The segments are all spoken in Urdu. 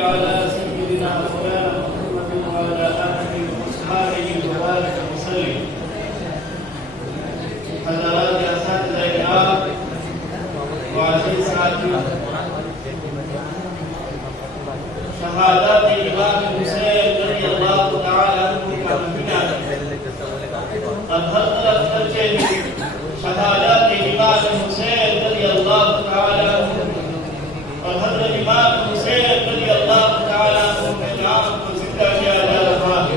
على سيدنا مولانا محمد وعلى آله وأصحابه وبارك وسلم. حضرات اساتذہ کرام وعزیز ساتھیو، شہادت امام حسین رضی اللہ تعالی عنہ کا مہینہ اب ہر طرف چرچے میں شہادت امام حسین رضی اللہ تعالی عنہ اور حضرت امام حسین رضی اللہ تعالی عنہ کے نام کو زندہ کیا جا رہا ہے.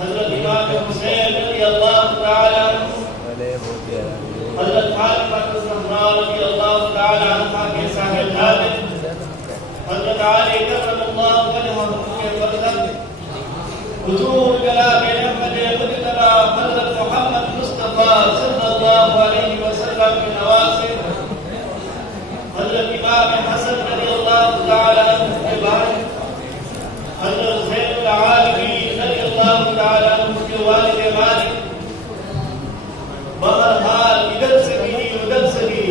حضرت امام حسین رضی اللہ تعالی عنہ حضرت فاطمہ الزہرا رضی اللہ تعالی عنہ کے صاحبزادے حضرت علی کرم اللہ وجہہ کے فرزند حضور جناب احمد مجتبی حضرت محمد مصطفیٰ صلی اللہ علیہ وسلم کے نواسے حضرت امام حسن رضی اللہ تعالی عنہ کے بھائی حضرت زین العابدین رضی اللہ تعالی عنہ کے والد مالک، بہرحال ادھر سے بھی ادھر سے بھی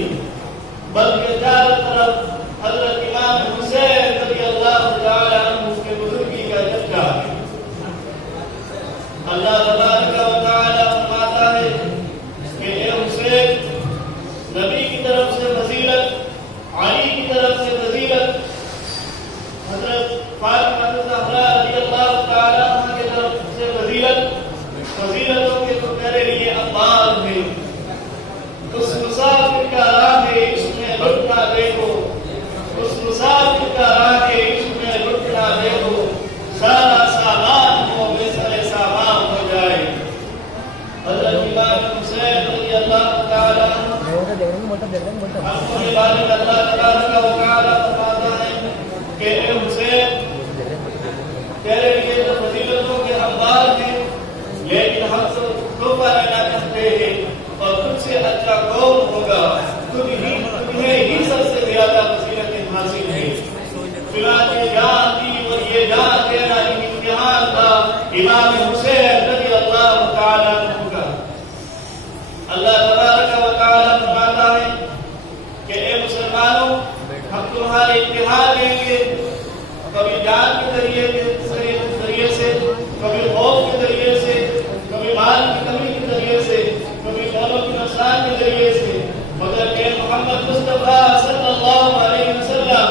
بلکہ چاروں طرف حضرت امام حسین رضی اللہ تعالی عنہ کے بزرگی کا چرچا ہے. اللہ تبارک و تعالی فرماتا ہے کہ اے حسین، نبی کی طرف سے فضیلت، علی کی طرف سے فضیلت، حضرت فاطمہ الزہرا رضی اللہ تعالی عنہ کی طرف سے فضیلت، فضیلتوں کے تو میرے لیے انبار ہے. اس مسافر کا راہ عشق میں لٹنا دیکھو، اس مسافر کا راہ عشق میں لٹنا دیکھو، سارا سامان کو مثل سامان ہو جائے. حضرت امام حسین رضی اللہ تعالی عنہ اپنے والد اللہ تبارک و تعالی فرماتا ہے کہ اے حسین، تیرے لیے تو فضیلتوں کے انبار ہیں، لیکن ہم تو تحفہ لینا چاہتے ہیں اور تجھ سے اچھا کون ہوگا؟ تمہیں ہی سب سے زیادہ فضیلتیں حاصل ہیں. چنانچہ جان دی اور یہ جان دینا امتحان تھا امام حسین رضی اللہ تعالی عنہ کا. اللہ تبارک و تعالی فرماتا ہے کہ اے مسلمانوں، ہم تمہارے امتحان لیں گے، کبھی جان کے ذریعے سے، کبھی خوف کے ذریعے سے، کبھی مال کی کمی کے ذریعے سے، کبھی دولت کے نقصان کے ذریعے سے، مگر کہ محمد مصطفیٰ صلی اللہ علیہ وسلم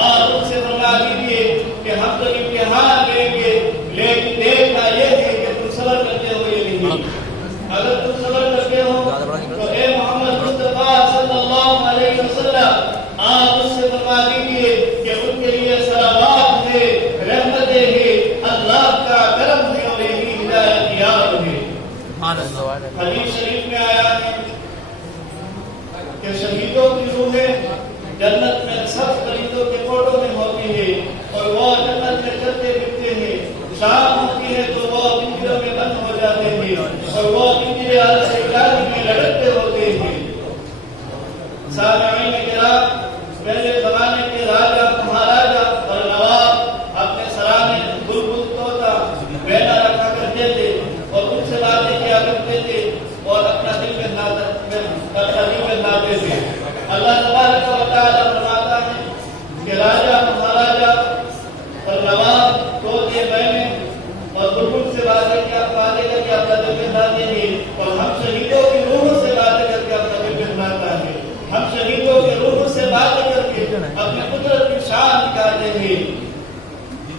آپ ان سے فرما دیجیے کہ ہم تو امتحان لیں گے، لیکن دیکھنا یہ ہے کہ تم صبر کرتے ہو یا نہیں. اگر تم صبر کرتے ہو تو اے محمد مصطفیٰ صلی اللہ علیہ وسلم آپ ان سے فرما دیجیے کہ ان کے لیے صلوات ہے، رحمتیں ہیں، اللہ کا کرم ہے اور یہی ہدایت یاب ہے. حدیث شریف میں آیا ہے کہ شہیدوں کی روحیں جنت میں سب فرشتوں کے کوٹوں میں ہوتی ہے اور وہ جنت میں چلتے پھرتے ہیں. شام ہوتی ہے تو وہ پنجروں میں بند ہو جاتے ہیں اور وہ پنجرے عرش الہی میں لڑکتے ہوتے ہیں. سامعین کرام، پہلے زمانے کے راجا، مہاراجا اور نواب اپنے سرانے بلبل طوطا بینا رکھا کرتے تھے اور ان سے باتیں کیا کرتے تھے اور اپنا دل بہلاتے تھے. اللہ تبارک و تعالی فرماتا ہے کہ راجا، مہاراجا اور نواب طوطے، بینے اور بلبل سے باتیں کر کے اپنا دل بہلاتے ہیں اور ہم شہیدوں کی روحوں سے باتیں کر کے اپنا دل بہلاتا ہے. ہم شہیدوں کے روحوں سے باتیں کر کے اپنی قدرت کی شان نکالتے ہیں.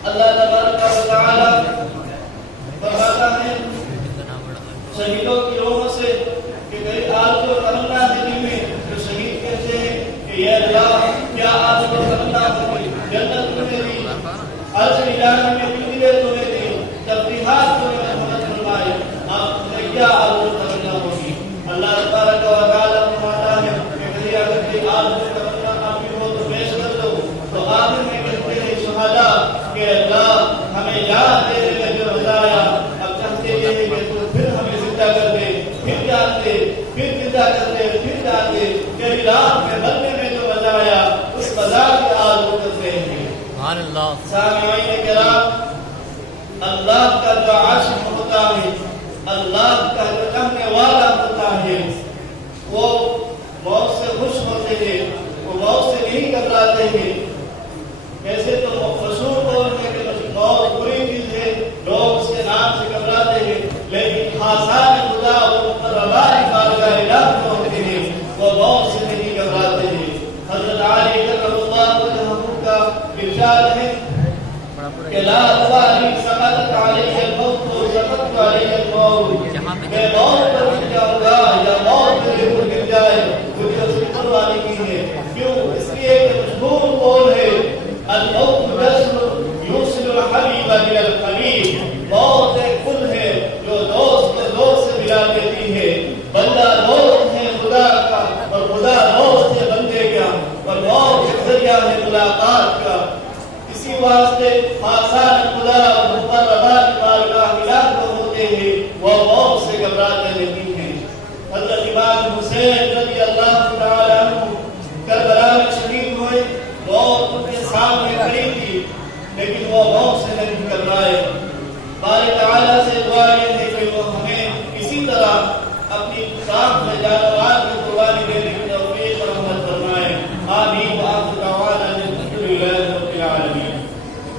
اللہ تبارک و تعالی فرماتا ہے شہیدوں کی روحوں سے کہ کئی آرزو و تمنا ہے دل میں، تو شہید کہتے ہیں کہ یا اللہ، کیا آرزو و تمنا ہوگی؟ جنت تمہیں دی، عرش الہی میں پنجرے تمہیں دی، تفریحات تمہیں محمد فرمائے، آپ تمہیں کیا آرزو و تمنا ہوگی؟ اللہ تبارک و تعالی فرماتا ہے اگر کوئی آرزو تمنا آپ کی ہو تو پیش کر دو. تو آخر میں کہتے ہیں شہداء کہ اللہ، ہمیں یاد دینے میں جو ہدایا، اب چاہتے یہ ہے کہ تو پھر ہمیں زندہ کر دے، پھر جانتے، پھر زندہ کرتے، پھر جانتے. تیری رات میں مرنے میں جو بجایا اس بجا کی آرزو کرتے ہیں. سامعین کرام، اللہ کا جو عاشق ہوتا ہے، اللہ کا جو چاہنے والا ہوتا ہے، وہ موت سے خوش ہوتے ہیں، وہ موت سے نہیں گھبراتے ہیں. کیسے تو ارشاد ہے کہ لا ابالی سقطت علیہ الموت سقطت علیہ الموت، میں موت پر گر جاؤں گا یا موت میرے اوپر گر جائے، مجھے اس کی پرواہ نہیں ہے۔ کیوں؟ اس لیے کہ مشہور قول ہے الموت جسر یوصل الحبیب الی الحبیب، موت ایک پل ہے جو دوست کو دوست سے ملا دیتی ہے۔ بندہ دوست ہے خدا کا اور خدا دوست ہے بندے کا، اور موت ایک ذریعہ ہے ملاقات کا۔ اسی واسطے آسان خدا اور مقربات بارگاہ ملاق ہوتے ہیں، وہ موت سے گھبراتے نہیں ہیں۔ حضرت امام حسین رضی اللہ تعالیٰ عنہ کربلا میں شہید ہوئے، موت ان کے سامنے کھڑی تھی لیکن وہ موت سے نہیں گھبرائے۔ باری تعالیٰ سے دعا یہ ہے کہ وہ ہمیں اسی طرح اپنی ساتھ میں جانا